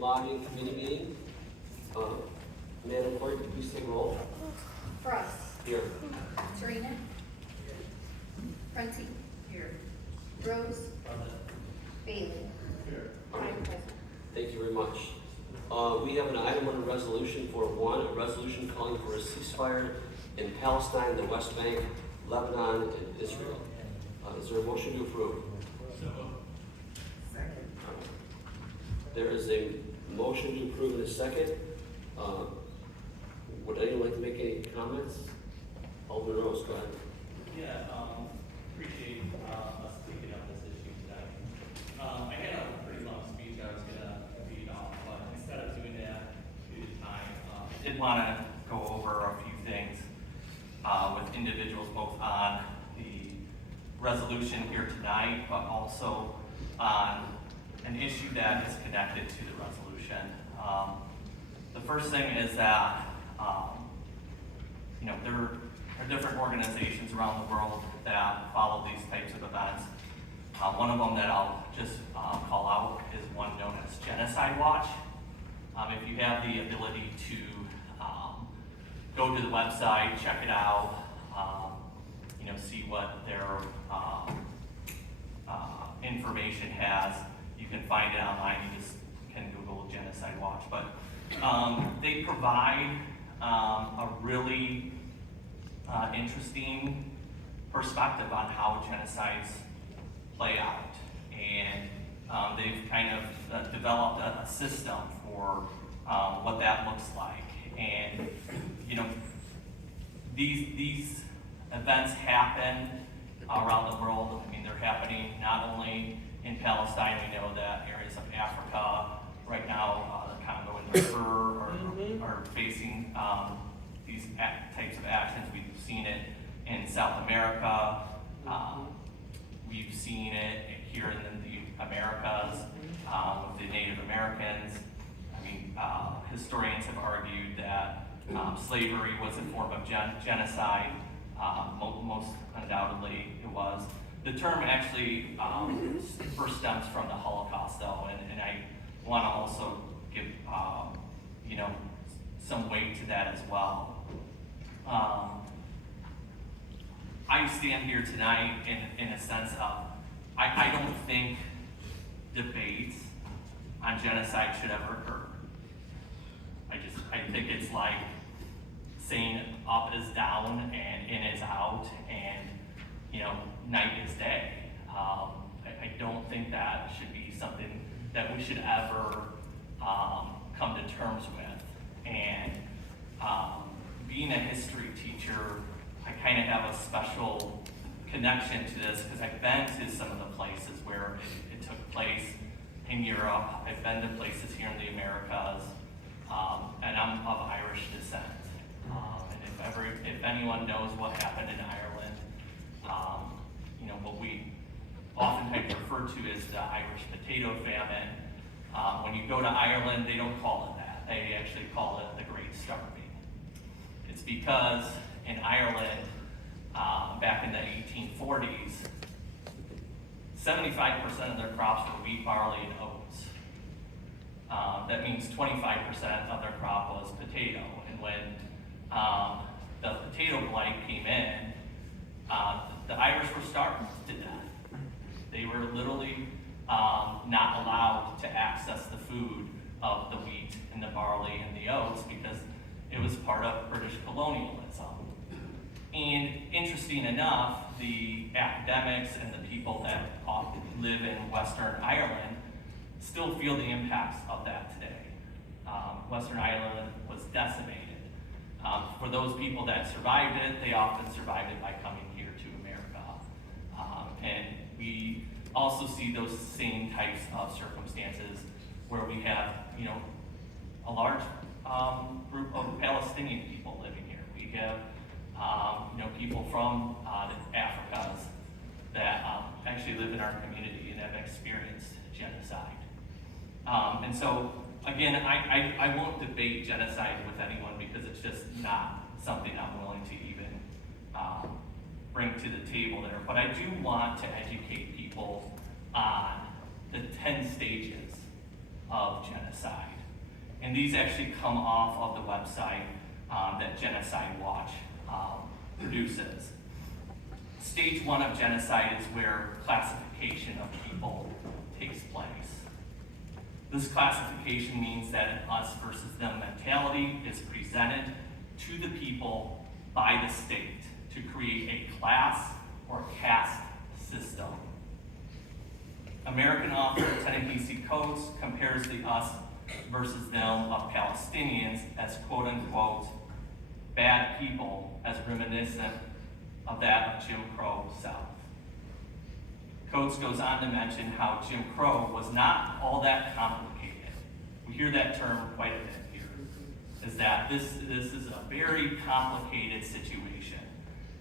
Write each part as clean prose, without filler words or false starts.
lobbying committee meeting. Madam Clerk, could you please take roll? Frost. Here. Serena. Prunty. Here. Rose. Bailey. Here. Five present. Thank you very much. We have an item on the resolution for a resolution calling for a ceasefire in Palestine, the West Bank, Lebanon, and Israel. Is there a motion to approve? Second. There is a motion to approve in a second. Would anyone like to make any comments? Alderman Rose, go ahead. Yeah, appreciate us taking up this issue today. I had a pretty long speech I was gonna read off, but instead of doing that due to time, I did want to go over a few things with individuals both on the resolution here tonight, but also on an issue that is connected to the resolution. The first thing is that there are different organizations around the world that follow these types of events. One of them that I'll just call out is one known as Genocide Watch. If you have the ability to go to the website, check it out, see what their information has. You can find it online. You just can Google Genocide Watch. But they provide a really interesting perspective on how genocides play out, and they've kind of developed a system for what that looks like. And these events happen around the world. I mean, they're happening not only in Palestine. We know that areas of Africa right now, the Congo and Darfur are facing these types of actions. We've seen it in South America. We've seen it here in the Americas with the Native Americans. I mean, historians have argued that slavery was a form of genocide. Most undoubtedly it was. The term actually first stems from the Holocaust, though, and I want to also give some weight to that as well. I stand here tonight in a sense of I don't think debates on genocide should ever occur. I think it's like saying up is down and in is out, and night is day. I don't think that should be something that we should ever come to terms with. And being a history teacher, I kind of have a special connection to this because I've been to some of the places where it took place in Europe. I've been to places here in the Americas, and I'm of Irish descent. And if anyone knows what happened in Ireland, what we oftentimes refer to as the Irish potato famine. When you go to Ireland, they don't call it that. They actually call it the Great Starving. It's because in Ireland, back in the 1840s, 75% of their crops were wheat, barley, and oats. That means 25% of their crop was potato. And when the potato blight came in, the Irish were starved to death. They were literally not allowed to access the food of the wheat and the barley and the oats because it was part of British colonialism. And interesting enough, the academics and the people that live in Western Ireland still feel the impacts of that today. Western Ireland was decimated. For those people that survived it, they often survived it by coming here to America. And we also see those same types of circumstances where we have, a large group of Palestinian people living here. We have, people from the Africas that actually live in our community and have experienced genocide. And so, again, I won't debate genocide with anyone because it's just not something I'm willing to even bring to the table there. But I do want to educate people on the 10 stages of genocide. And these actually come off of the website that Genocide Watch produces. Stage 1 of genocide is where classification of people takes place. This classification means that an us versus them mentality is presented to the people by the state to create a class or caste system. American author Ta-Nehisi Coates compares the us versus them of Palestinians as quote-unquote bad people, as reminiscent of that of Jim Crow South. Coates goes on to mention how Jim Crow was not all that complicated. We hear that term quite a bit here, is that this is a very complicated situation.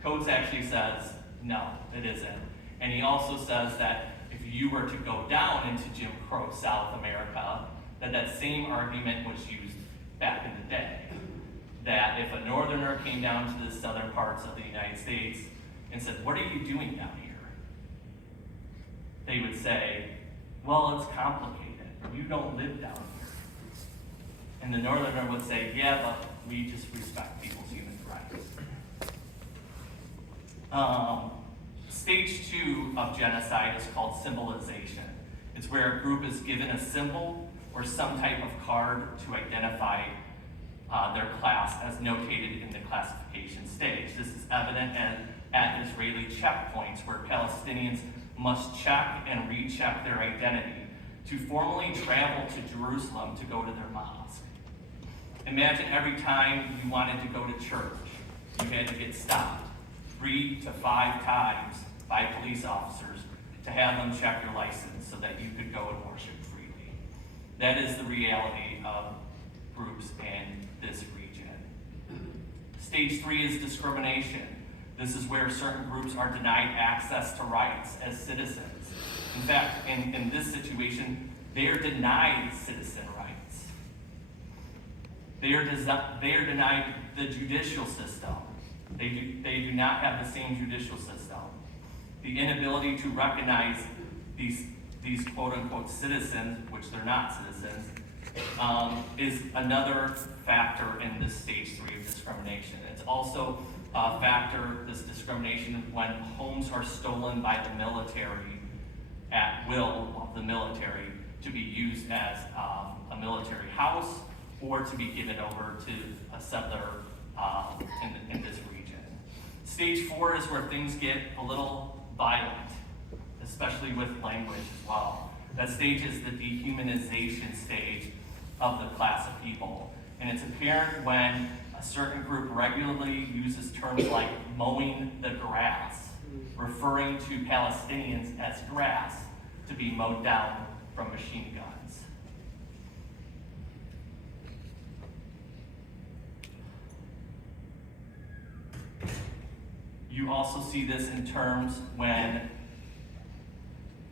Coates actually says, no, it isn't. And he also says that if you were to go down into Jim Crow South America, that same argument was used back in the day. That if a northerner came down to the southern parts of the United States and said, what are you doing down here? They would say, well, it's complicated. You don't live down here. And the northerner would say, yeah, but we just respect people's human rights. Stage 2 of genocide is called symbolization. It's where a group is given a symbol or some type of card to identify their class as notated in the classification stage. This is evident at Israeli checkpoints where Palestinians must check and recheck their identity to formally travel to Jerusalem to go to their mosque. Imagine every time you wanted to go to church, you had to get stopped 3 to 5 times by police officers to have them check your license so that you could go and worship freely. That is the reality of groups in this region. Stage 3 is discrimination. This is where certain groups are denied access to rights as citizens. In fact, in this situation, they are denied citizen rights. They are denied the judicial system. They do not have the same judicial system. The inability to recognize these quote-unquote citizens, which they're not citizens, is another factor in this stage 3 of discrimination. It's also a factor, this discrimination, when homes are stolen by the military at will of the military to be used as a military house or to be given over to a settler in this region. Stage 4 is where things get a little violent, especially with language as well. That stage is the dehumanization stage of the class of people. And it's apparent when a certain group regularly uses terms like mowing the grass, referring to Palestinians as grass to be mowed down from machine guns. You also see this in terms when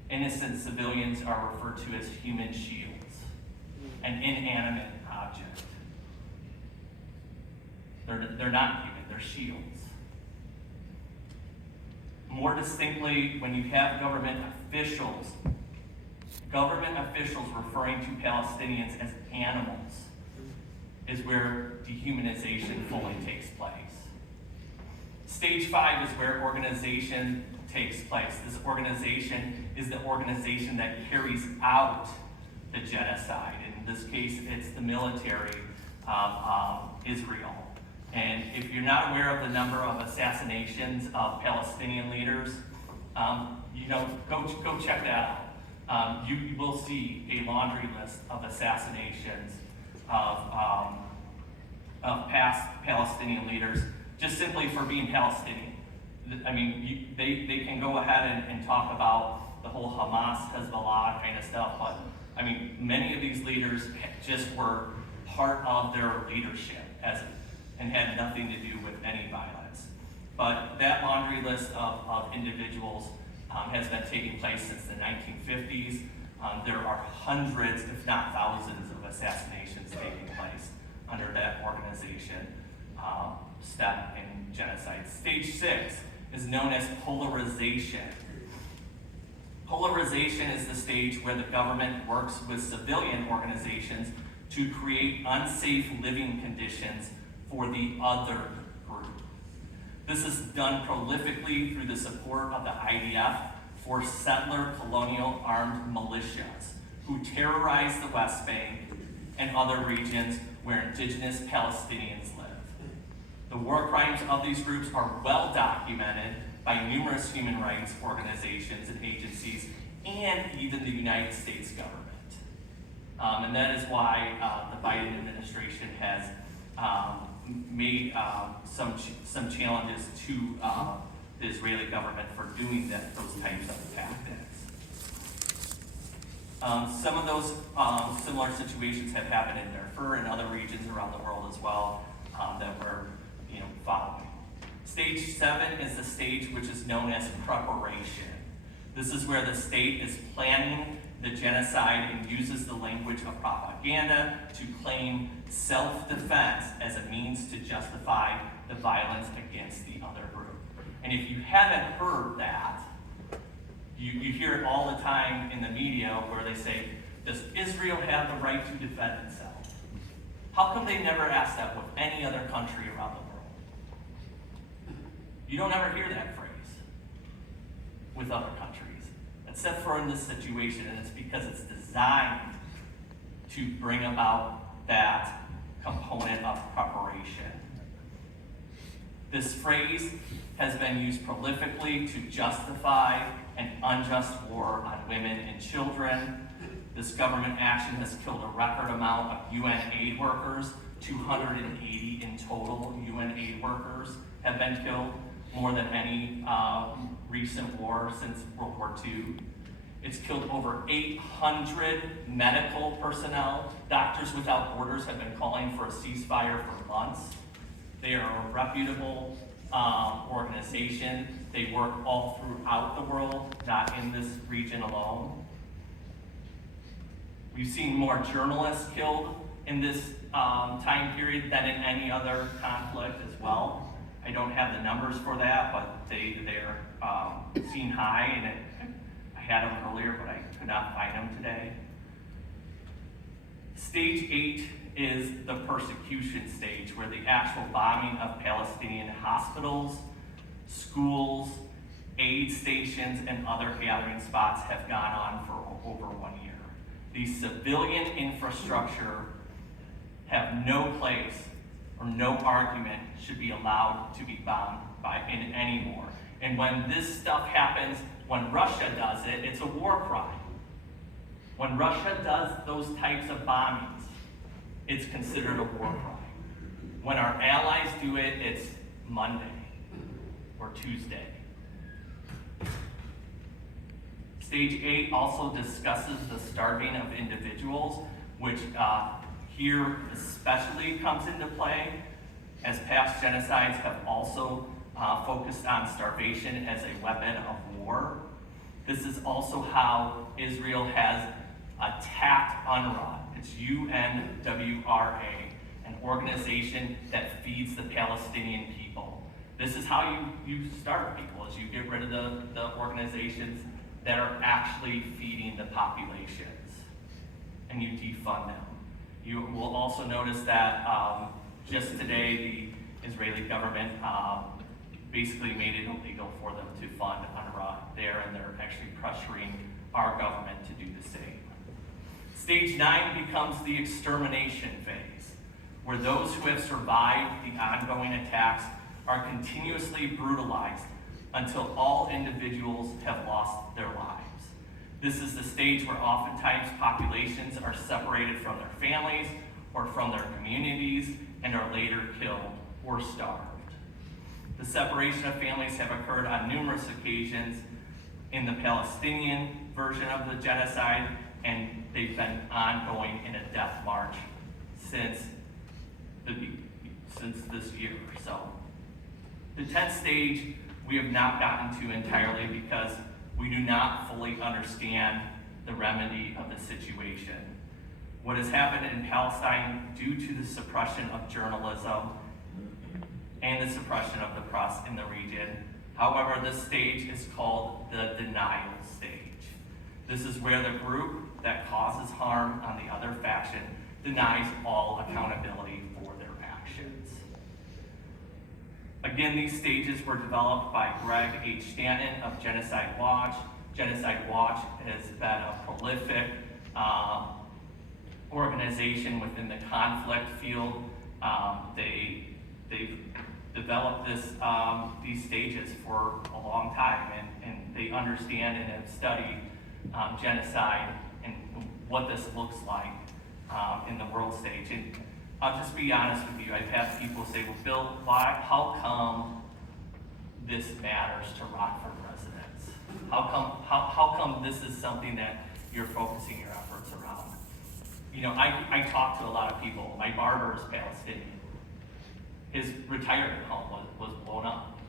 innocent civilians are referred to as human shields, an inanimate object. They're not human, they're shields. More distinctly, when you have government officials referring to Palestinians as animals, is where dehumanization fully takes place. Stage 5 is where organization takes place. This organization is the organization that carries out the genocide. In this case, it's the military of Israel. And if you're not aware of the number of assassinations of Palestinian leaders, go check that out. You will see a laundry list of assassinations of past Palestinian leaders just simply for being Palestinian. I mean, they can go ahead and talk about the whole Hamas, Hezbollah kind of stuff, but I mean, many of these leaders just were part of their leadership and had nothing to do with any violence. But that laundry list of individuals has been taking place since the 1950s. There are hundreds, if not thousands, of assassinations taking place under that organization step in genocide. Stage 6 is known as polarization. Polarization is the stage where the government works with civilian organizations to create unsafe living conditions for the other group. This is done prolifically through the support of the IDF for settler colonial armed militias who terrorize the West Bank and other regions where indigenous Palestinians live. The war crimes of these groups are well documented by numerous human rights organizations and agencies, and even the United States government. And that is why the Biden administration has made some challenges to the Israeli government for doing those types of tactics. Some of those similar situations have happened in Darfur and other regions around the world as well that we're following. Stage 7 is the stage which is known as preparation. This is where the state is planning the genocide and uses the language of propaganda to claim self-defense as a means to justify the violence against the other group. And if you haven't heard that, you hear it all the time in the media where they say, does Israel have the right to defend itself? How come they never ask that with any other country around the world? You don't ever hear that phrase with other countries, except for in this situation, and it's because it's designed to bring about that component of preparation. This phrase has been used prolifically to justify an unjust war on women and children. This government action has killed a record amount of UN aid workers. 280 in total UN aid workers have been killed, more than any recent war since World War II. It's killed over 800 medical personnel. Doctors Without Borders have been calling for a ceasefire for months. They are a reputable organization. They work all throughout the world, not in this region alone. We've seen more journalists killed in this time period than in any other conflict as well. I don't have the numbers for that, but they're seen high, and I had them earlier, but I could not find them today. Stage 8 is the persecution stage, where the actual bombing of Palestinian hospitals, schools, aid stations, and other gathering spots have gone on for over 1 year. The civilian infrastructure have no place or no argument should be allowed to be bombed in anymore. And when this stuff happens, when Russia does it, it's a war crime. When Russia does those types of bombings, it's considered a war crime. When our allies do it, it's Monday or Tuesday. Stage 8 also discusses the starving of individuals, which here especially comes into play, as past genocides have also focused on starvation as a weapon of war. This is also how Israel has attacked UNRWA. It's UNWRA, an organization that feeds the Palestinian people. This is how you starve people, is you get rid of the organizations that are actually feeding the populations, and you defund them. You will also notice that just today, the Israeli government basically made it illegal for them to fund UNRWA there, and they're actually pressuring our government to do the same. Stage 9 becomes the extermination phase, where those who have survived the ongoing attacks are continuously brutalized until all individuals have lost their lives. This is the stage where oftentimes populations are separated from their families or from their communities and are later killed or starved. The separation of families have occurred on numerous occasions in the Palestinian version of the genocide, and they've been ongoing in a death march since this year or so. The 10th stage we have not gotten to entirely because we do not fully understand the remedy of the situation. What has happened in Palestine due to the suppression of journalism and the suppression of the press in the region. However, this stage is called the denial stage. This is where the group that causes harm on the other faction denies all accountability for their actions. Again, these stages were developed by Greg H. Stanton of Genocide Watch. Genocide Watch has been a prolific organization within the conflict field. They've developed these stages for a long time, and they understand and have studied genocide and what this looks like in the world stage. And I'll just be honest with you, I've had people say, well, Bill, how come this matters to Rockford residents? How come this is something that you're focusing your efforts around? You know, I talk to a lot of people. My barber is Palestinian. His retirement home was blown up.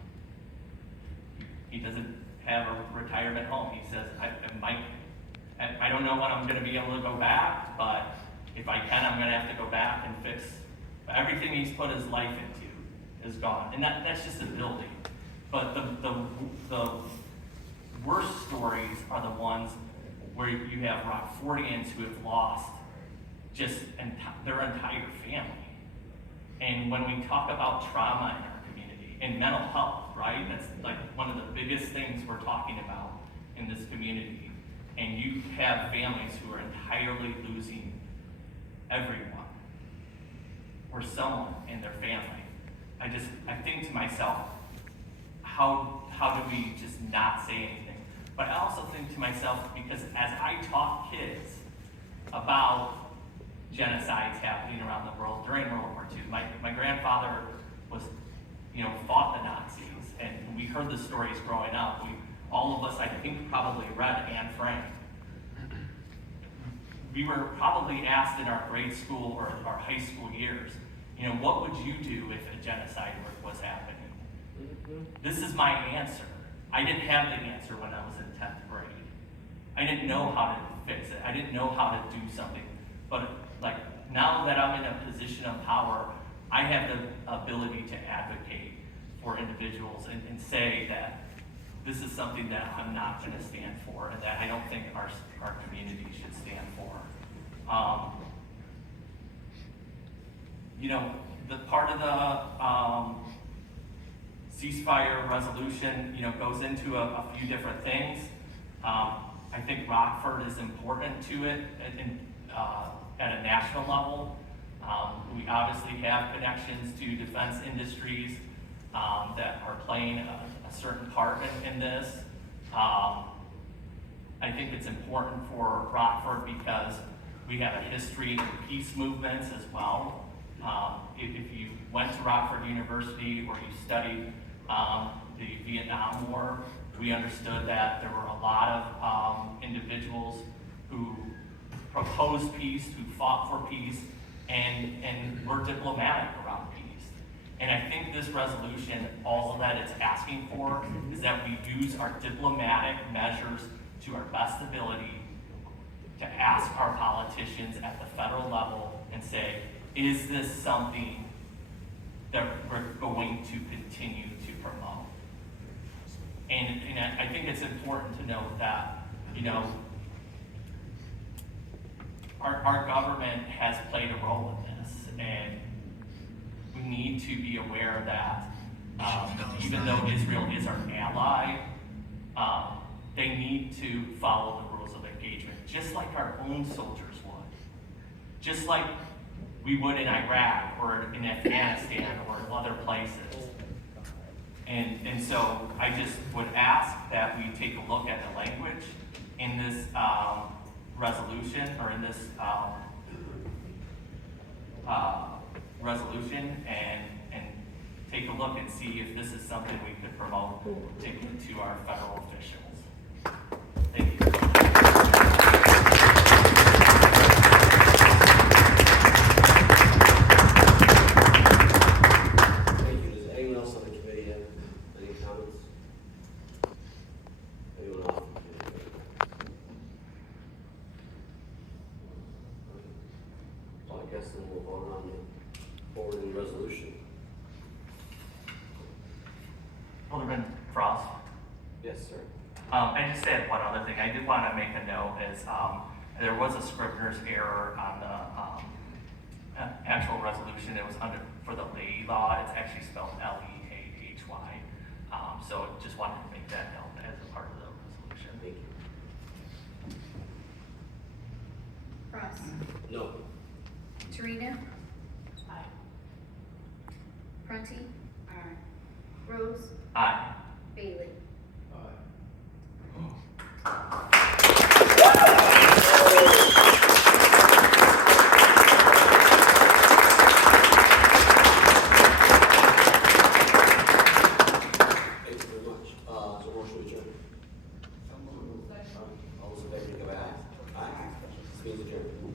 He doesn't have a retirement home. He says, I don't know when I'm gonna be able to go back, but if I can, I'm gonna have to go back and fix everything he's put his life into is gone. And that's just a building. But the worst stories are the ones where you have Rockfordians who have lost just their entire family. And when we talk about trauma in our community and mental health, right? That's like one of the biggest things we're talking about in this community. And you have families who are entirely losing everyone or someone in their family. I think to myself, how do we just not say anything? But I also think to myself, because as I taught kids about genocides happening around the world during World War II, my grandfather was, fought the Nazis, and we heard the stories growing up. All of us, I think, probably read Anne Frank. We were probably asked in our grade school or our high school years, what would you do if a genocide was happening? This is my answer. I didn't have the answer when I was in 10th grade. I didn't know how to fix it. I didn't know how to do something. But now that I'm in a position of power, I have the ability to advocate for individuals and say that this is something that I'm not going to stand for, and that I don't think our community should stand for. The part of the ceasefire resolution, goes into a few different things. I think Rockford is important to it at a national level. We obviously have connections to defense industries that are playing a certain part in this. I think it's important for Rockford because we have a history in peace movements as well. If you went to Rockford University or you studied the Vietnam War, we understood that there were a lot of individuals who proposed peace, who fought for peace, and were diplomatic around peace. And I think this resolution, all that it's asking for is that we use our diplomatic measures to our best ability to ask our politicians at the federal level and say, is this something that we're going to continue to promote? And I think it's important to note that, our government has played a role in this, and we need to be aware that even though Israel is our ally, they need to follow the rules of engagement, just like our own soldiers would. Just like we would in Iraq or in Afghanistan or other places. And so I just would ask that we take a look at the language in this resolution, or in this resolution, and take a look and see if this is something we could promote to our federal officials. Thank you. Thank you. Does anyone else on the committee have any comments? Anyone off the committee? Well, I guess then we'll vote on the forwarding resolution. Alderman Frost. Yes, sir. I just had one other thing. I did want to make a note is there was a Scribner's error on it was under, for the lay law, it's actually spelled Leahay. So just wanted to make that note as a part of the resolution. Thank you. Frost, No. Serena, Aye. Prunty, Aye. Rose, Aye. Bailey. Thank you very much. Is there a motion to adjourn? All those in favor, give aye. Aye. This means adjourned.